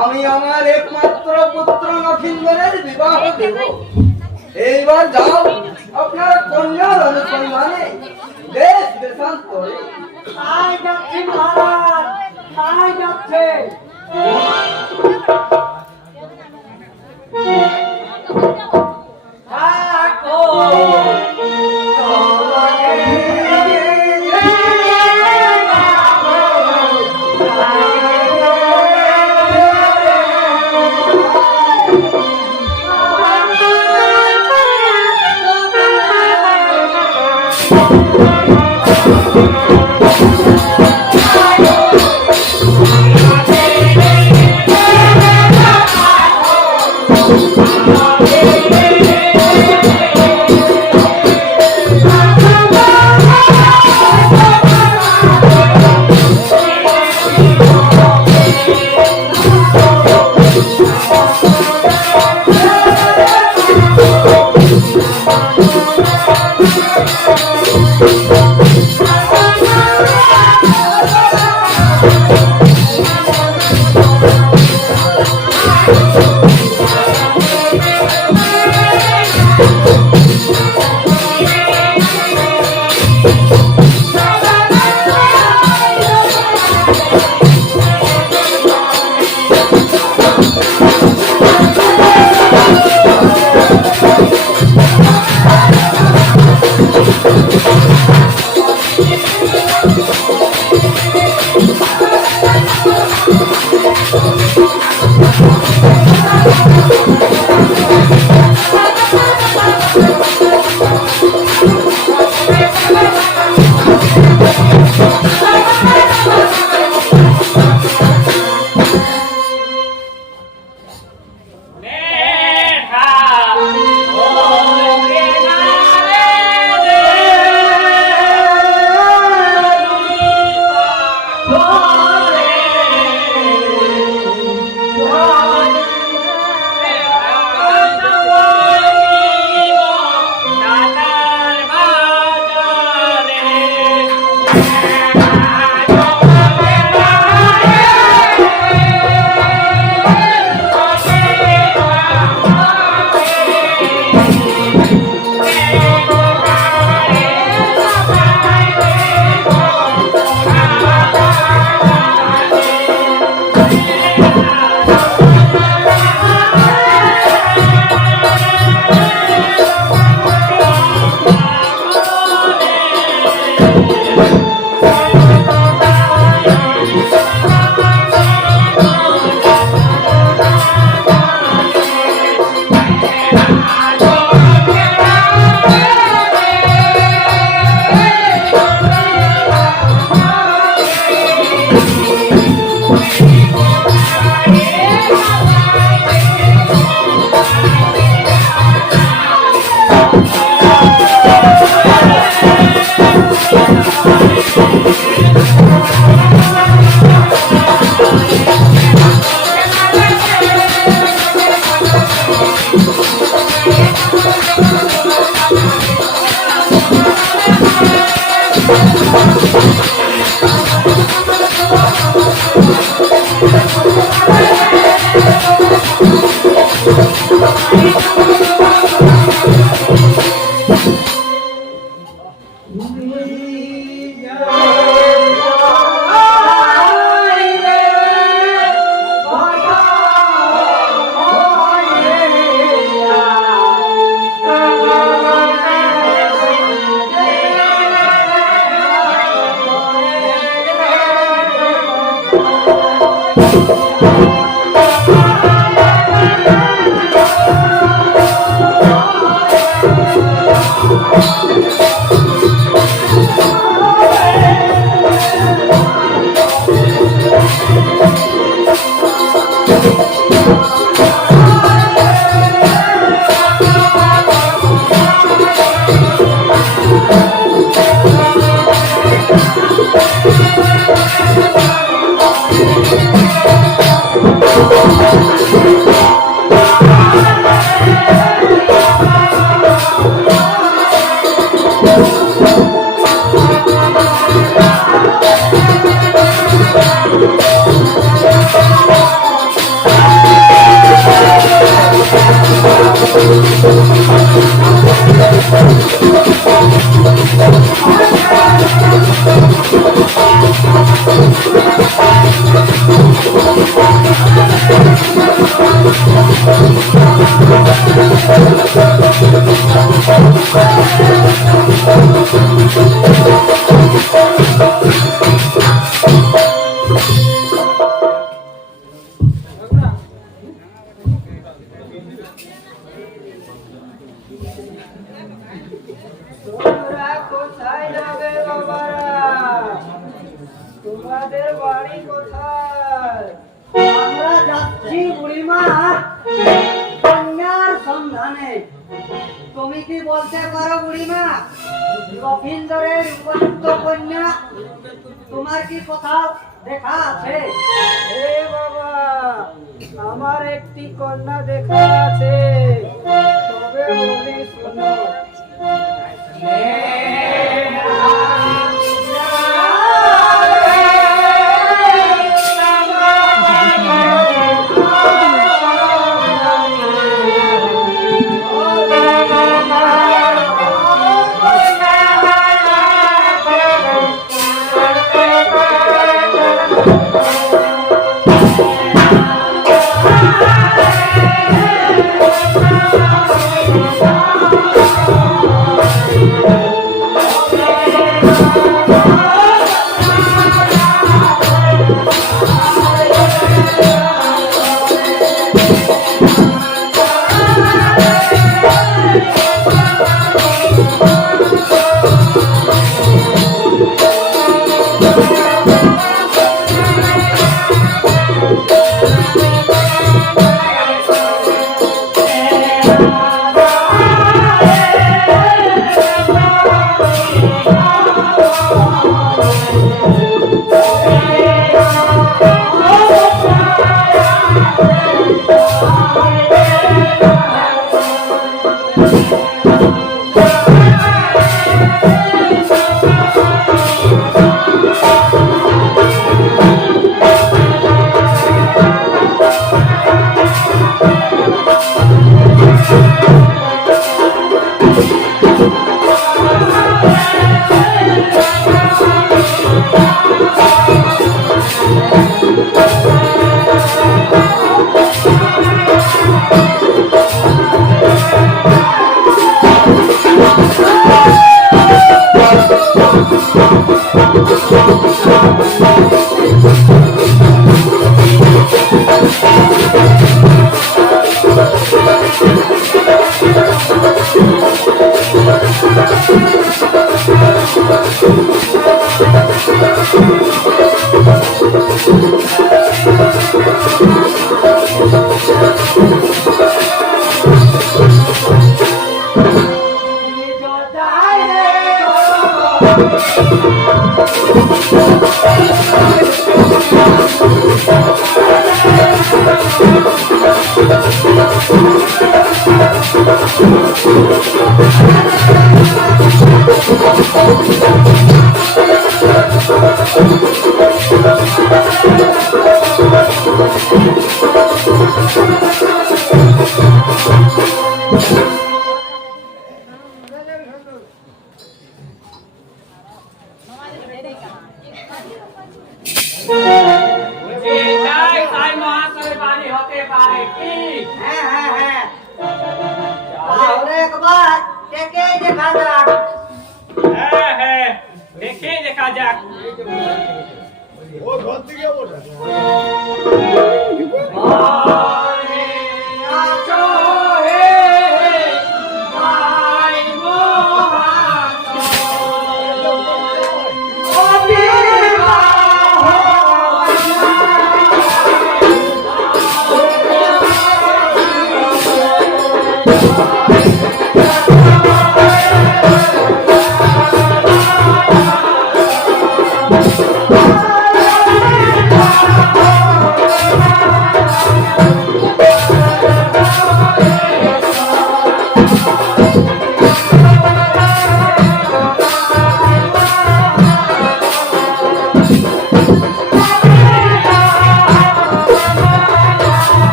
আমি আমার একমাত্র পুত্র নখিন্দরের বিবাহ দেব। এইবার যাও আপনার কন্যার অনুসন্ধানে দেশ দেশান্তরে। যাচ্ছে মহারাজ, যাচ্ছে। তোমরা কোথায় যাবে বাবারা? তোমাদের বাড়ি কোথায়? আমরা যাচ্ছি বুড়িমা কন্যার সন্ধানে। তুমি কি বলতে পারো বুড়িমা, লক্ষিন্দরের উপযুক্ত কন্যা তোমার কি কোথাও দেখা আছে? এ বাবা, আমার একটি কন্যা দেখা আছে, তবে বলি শোনো।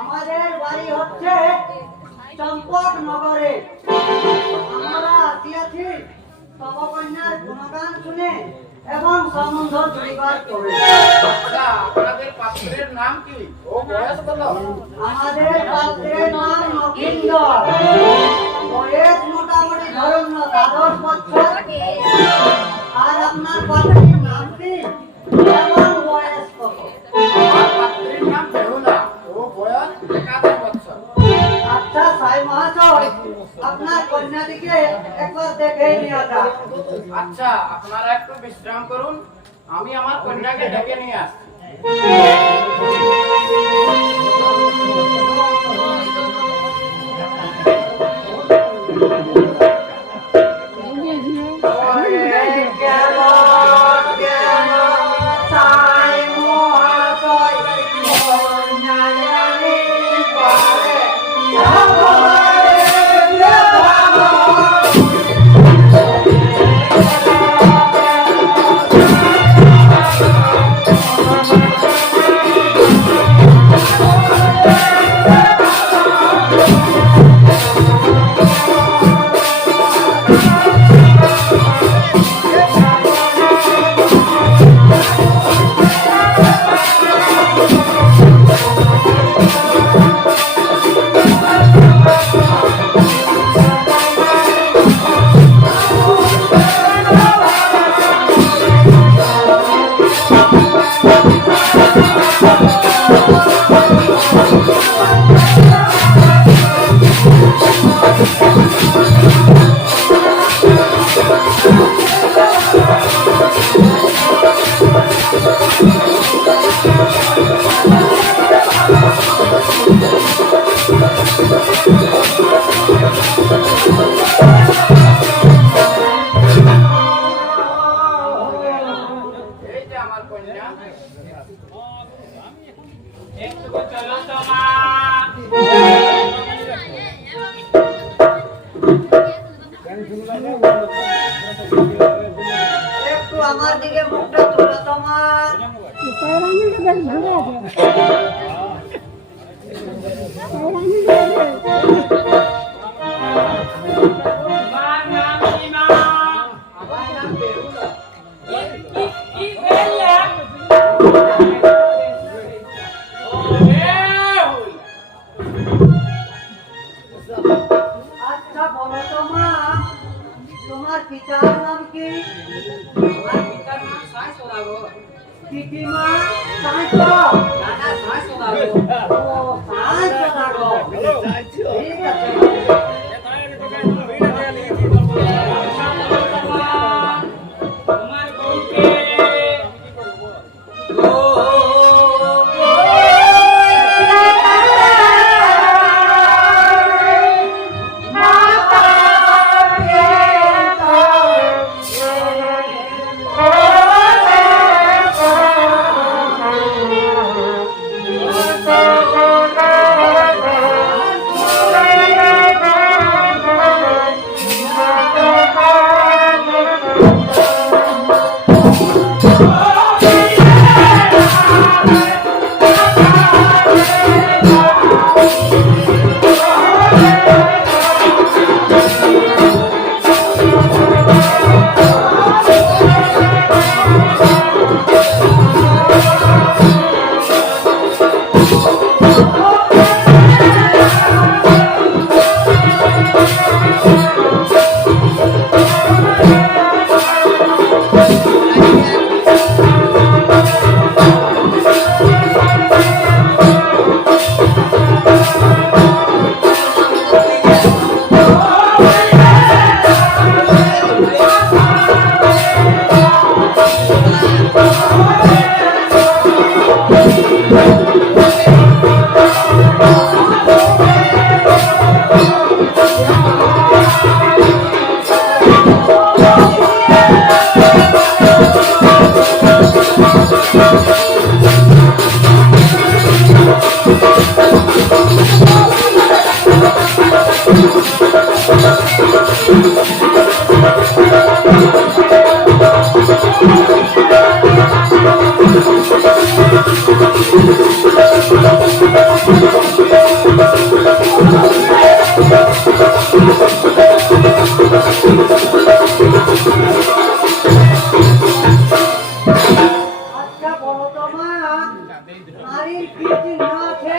আমাদের বাড়ি হচ্ছে চম্পক নগরে। আমরা আসিয়াছি তব কন্যার গুণগান শুনে এবং সম্বন্ধ জুড়িবার করে। আচ্ছা, আপনাদের পাত্রের নাম কি ও বয়স কত? আমাদের পাত্রের নাম নগেন্দর। বয়স মোটামুটি ধরুন না 12 বছর। আর আপনার পাত্রের নাম কি এবং বয়স কত? আমার পাত্রের নাম বেহুলা, ও বয়স 71 বছর। আচ্ছা সাই মহাশয়, আপনার কন্যাটিকে একবার দেখে নিয়ে যান। আচ্ছা, আপনারা একটু বিশ্রাম করুন, আমি আমার কন্যাকে ডেকে নিয়ে আসছি। এই যে আমার কন্যা। একটু চলো তো মা। একটু আমার দিকে মুখটা তুলো তোমার। মার নাম কি মা? আমার নাম বেহুলা। কি বেহুলা? ও বেহুলা। আচ্ছা বলো তো মা, তোমার পিতার নাম কি? আমার পিতার নাম সাই সদাগর। কি কি মা? সাঁইতো? নানা সাই সদাগর। ও সাঁইতো। ঠিক আছে। তোমার বউকে মাতা কি চিহ্ন আছে?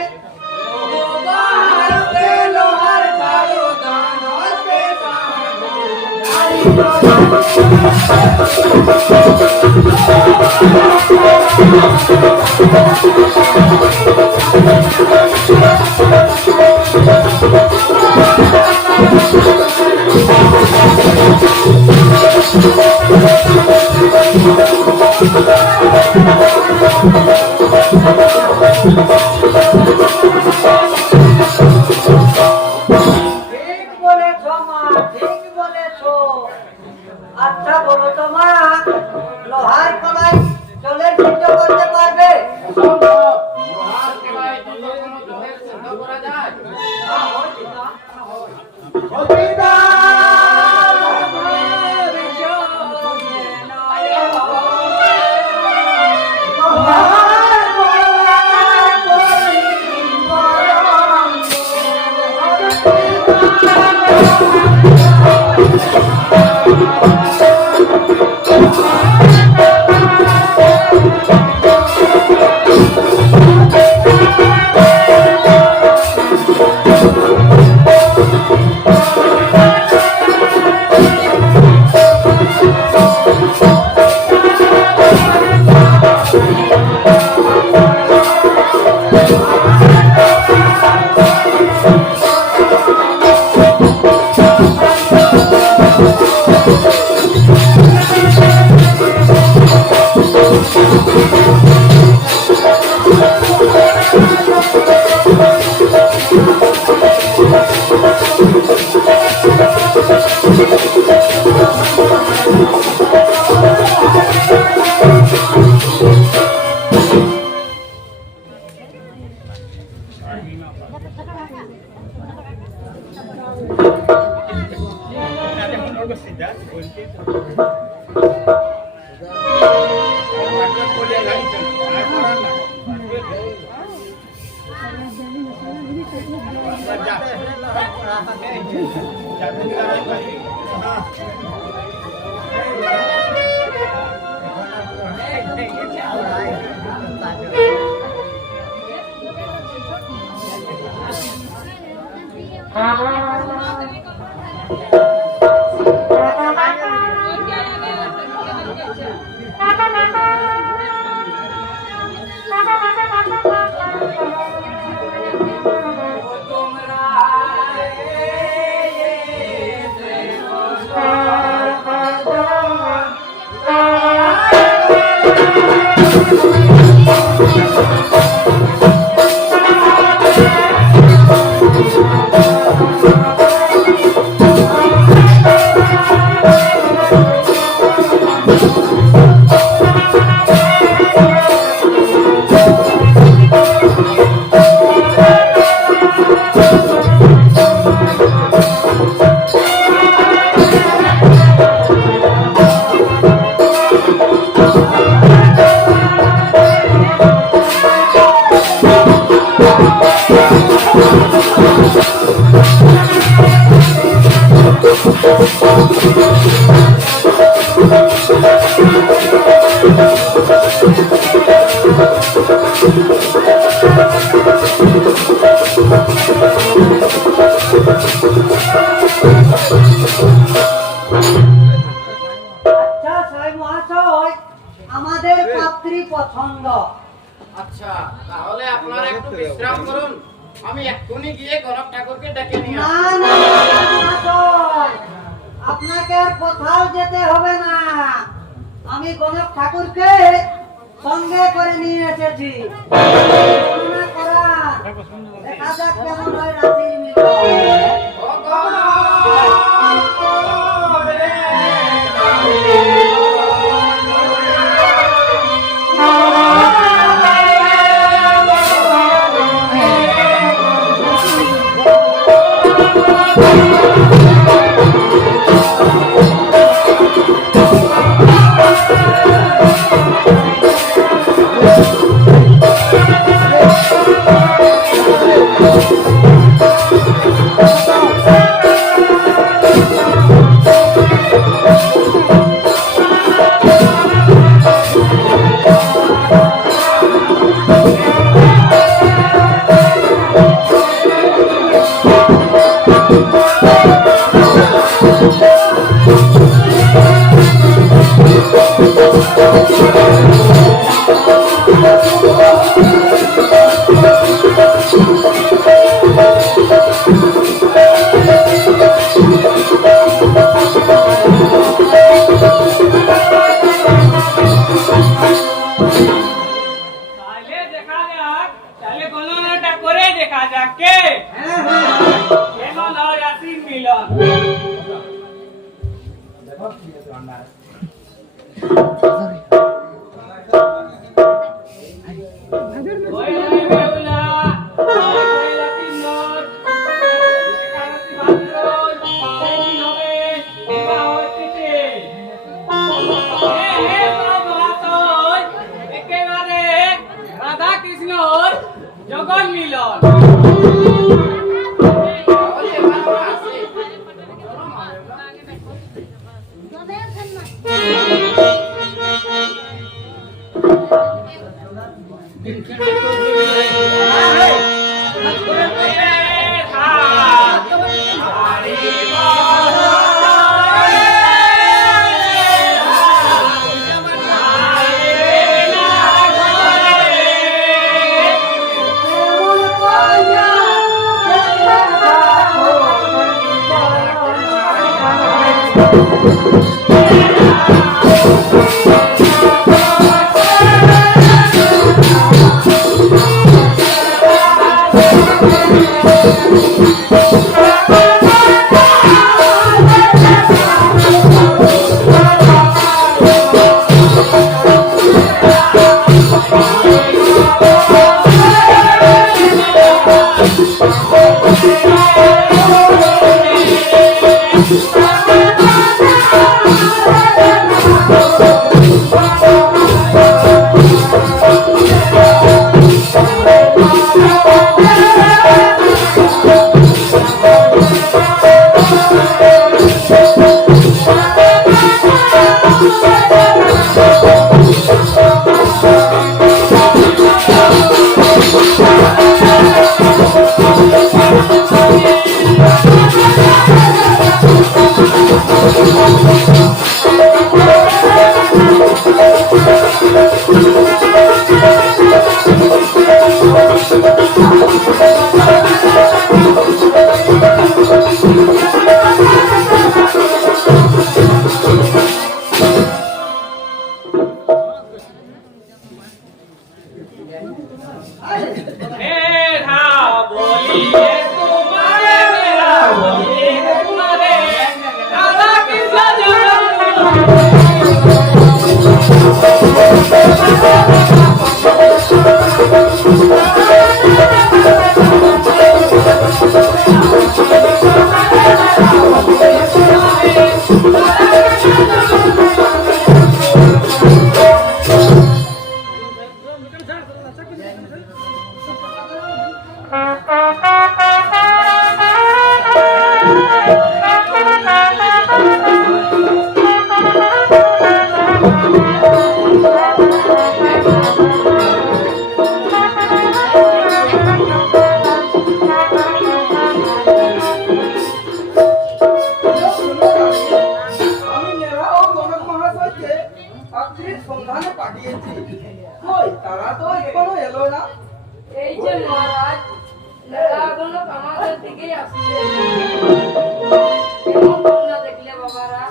ঠিক বলেছো মা, ঠিক বলেছো। আচ্ছা বলো তো মা, লোহার কলাই জলের সিদ্ধ করতে পারবে? অসম্ভব। লোহার কড়াই দিয়ে কোনো জলের সিদ্ধ করা যায়? আচ্ছা সাহেব মহাশয়, আমাদের পাত্রী পছন্দ। আচ্ছা, তাহলে আপনারা একটু বিশ্রাম করুন। আমি এক্ষুনি গিয়ে গণক ঠাকুরকে ডেকে নিয়ে না আসছি। না মহাশয়, আপনাকে আর কোথাও যেতে হবে না। আমি গণক ঠাকুরকে সঙ্গে করে নিয়ে এসেছি। গণনা করান, দেখা যাক কেমন হয় রাত্রির মিলন। ও গণক! ও দেখা যাকে হ্যাঁ হ্যাঁ কেমন হয় আসিন মিলন ওই ওই বেউলা ওই লাতিনোর কারণে মাত্র এই হবে বিবাহ হইতেছে হে প্রভাতই একেবারে রাধা কৃষ্ণর জগন মিলন তাহলে এবার আমরা আসি। এমন কইয়া আমি নেহা ও জনক মহাশয়কে পাত্রীর সন্ধানে পাঠিয়েছি কই তারা তো এখনো এলো না এই যে মহারাজ নেতাগুলো আমাদের দিকেই আসছে কেমন কন্যা দেখলে বাবারা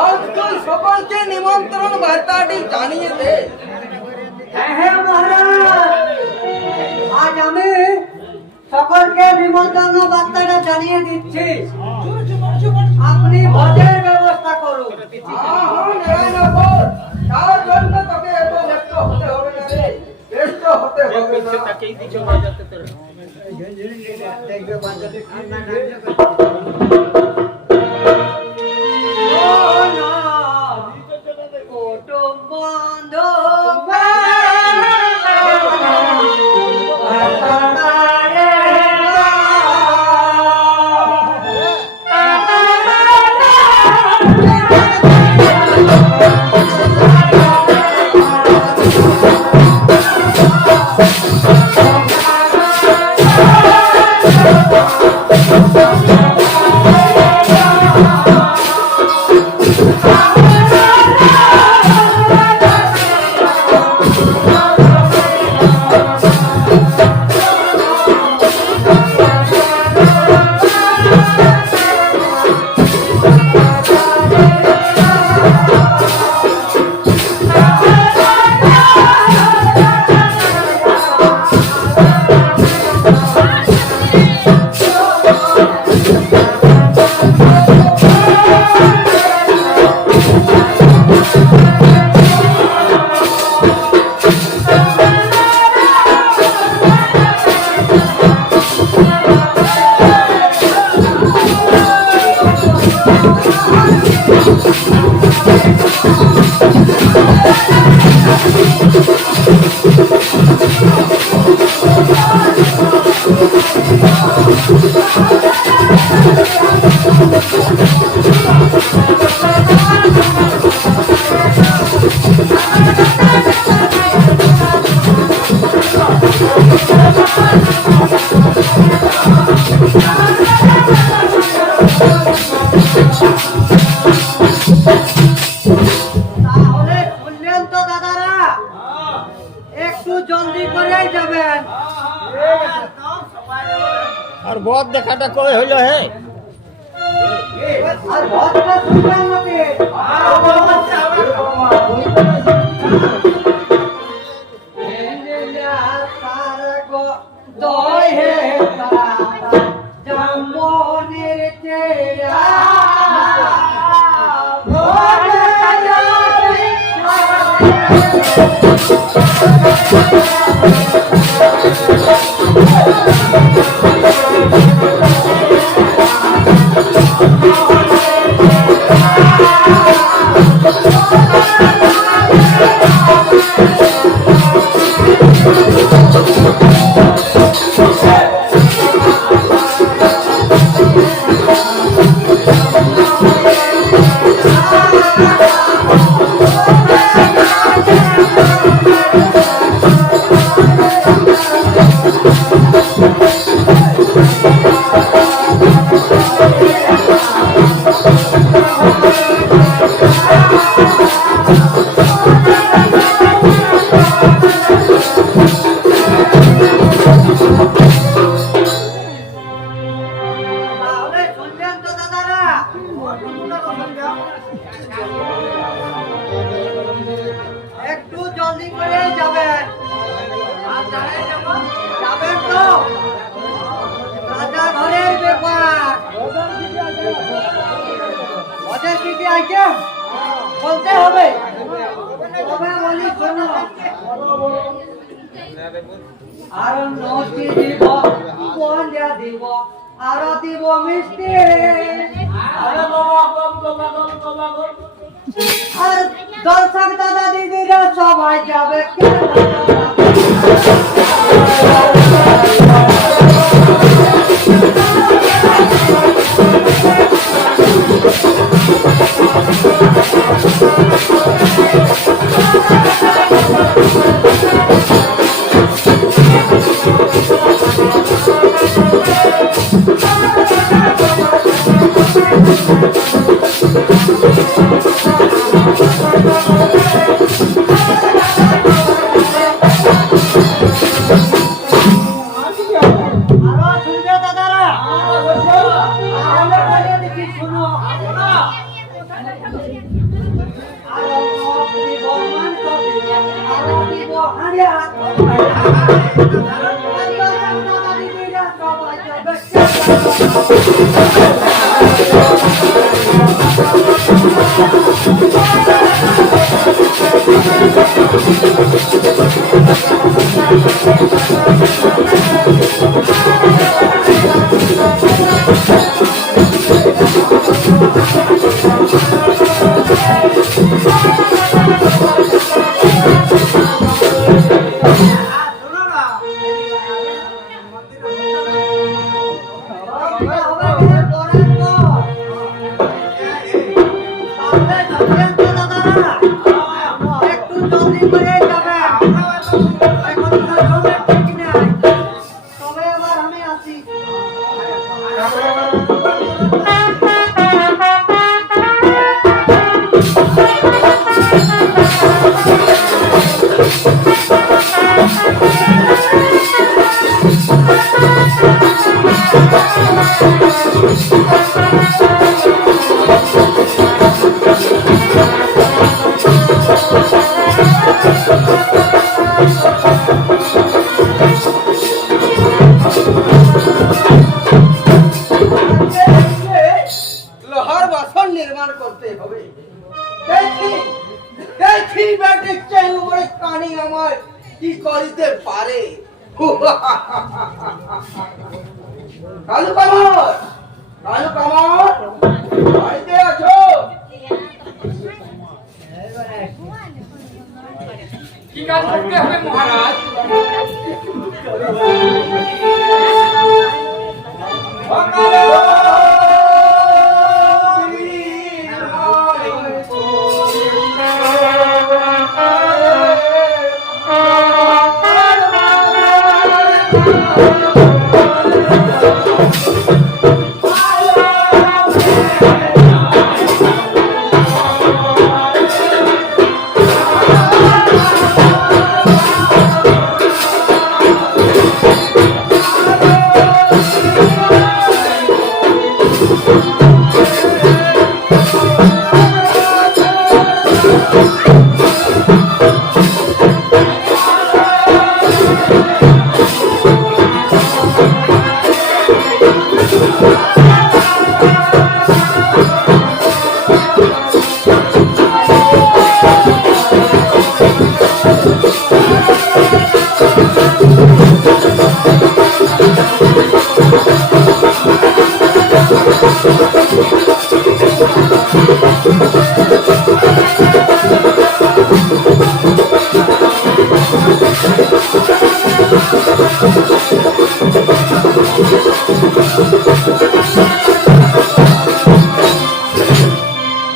আজকাল সকলকে নিমন্ত্রণ বার্তাটি জানিয়ে দে। হ্যাঁ হ্যাঁ মহারাজ, আজ আমি সকলকে নিমন্ত্রণ বার্তাটা জানিয়ে দিচ্ছি। আপনি ভোজের ব্যবস্থা করুন। তার জন্য তোকে এত ব্যস্ত হতে হবে না রে, ব্যস্ত হতে হবে না। কুটুম্ব তাহলে শুনলেন তো দাদারা, একটু জলদি করে যাবেন। আর বদ দেখাটা কই হইল হে? আর ভোজটা শুনবেন নাকি? দই হে জামনের চেরা তাহলে শুনলেন তো দাদারা, একটু জলদি করে যাবেন। যাবেন তো, রাজা ঘরের ব্যাপার। ওদের কি কি আইটেম বলতে হবে, তবে বলি শোনো। আর নটি দিব, পঞ্জা দিব, আর দিব মিষ্টি, আর দর্শক দাদা দিদিরা সবাই যাবে। হাঁড়িয়া দাদি কইরা সবাই একটু জলদি করে যাবে এখন তো সময় ঠিক নাই তবে এবার আমি আসি লোহার বাসন নির্মাণ করতে হবে দেখি দেখি বেটি চেন উপরে কানি আমার কি করিতে পারে কালু কামর কালু কামর বাড়িতে আছো কি কাজ করতে হবে মহারাজ?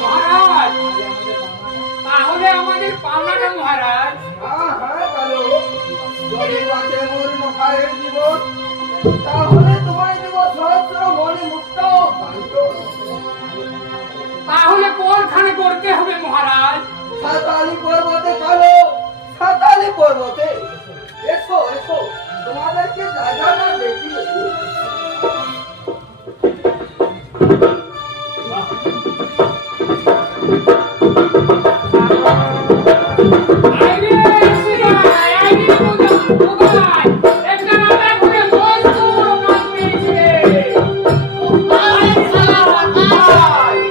মহারাজ, তাহলে আমাদের পাওনাটা মহারাজ। হ্যাঁ হ্যাঁ কালু যদি বাঁচে মোর মহারের জীবন তাহলে তোমায় দেব সহস্র মণি মুক্ত কান্ত তাহলে কোনখানে করতে হবে মহারাজ? সাতালি পর্বতে কালো সাতালি পর্বতে এসো এসো তোমাদেরকে জায়গাটা দেখিয়ে দিই। আইরে শিবাই, আইরে ভগবান, একটা আমরা ঘুরে মস্ত বড় কাজ পেয়েছি রে। আয় সালাম, আয়।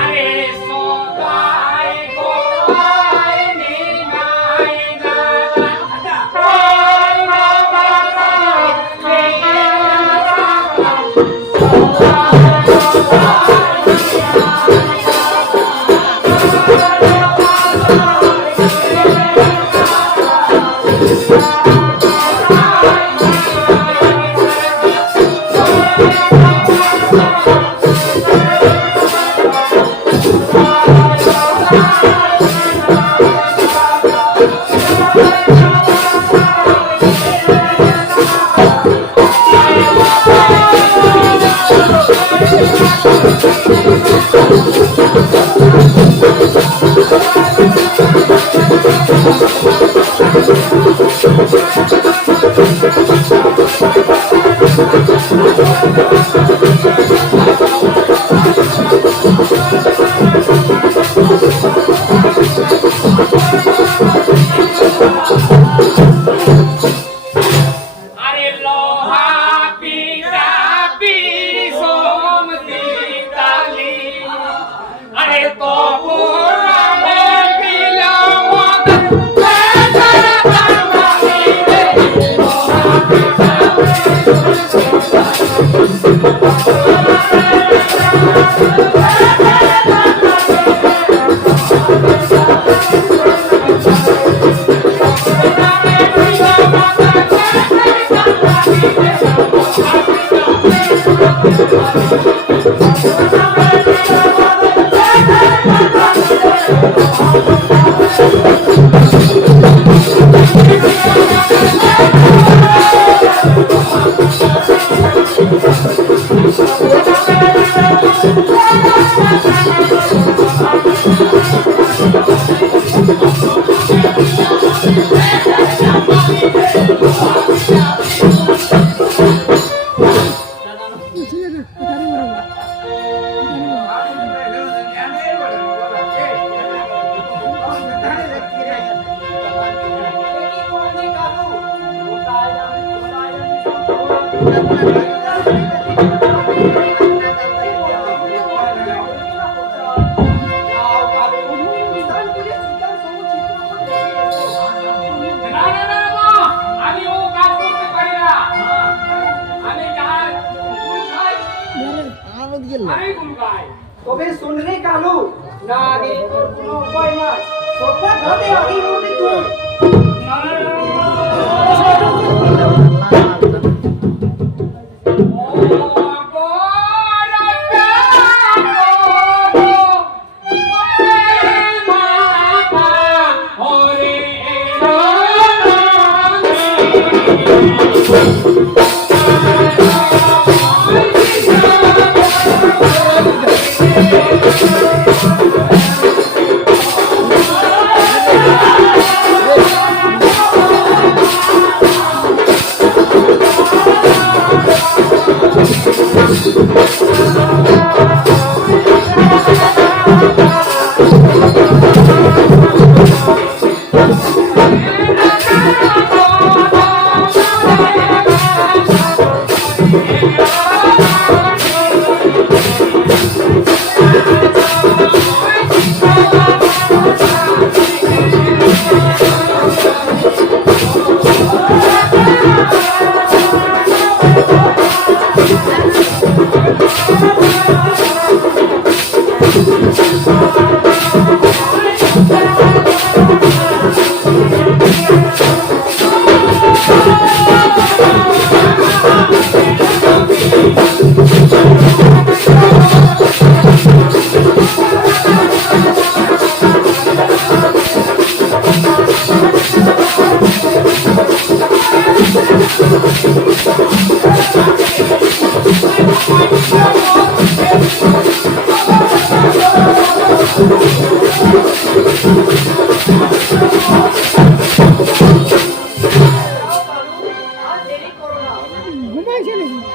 আরে সদাই গোদাই নিমাই দাদা, ওই বাবা Thank you. না না না মা, আমি ও কাজ করতে পারি না। আমি গান গুল খাই, আমি গুল গাই। তবে শুন রে কালু, না আগে তোর কোনো উপায় নাই, সবটা ঘটে আগে মনে তুই। না না না,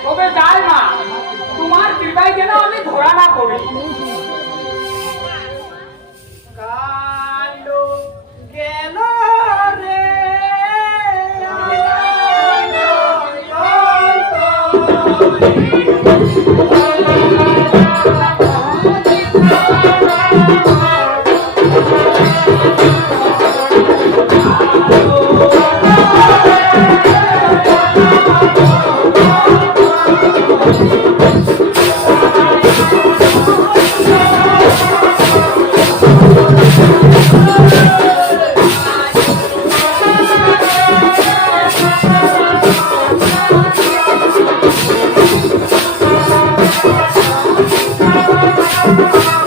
তবে যাই না, তোমার কৃপায় যেন আমি ধরা না পড়ি। কালু গেল রে Thank you.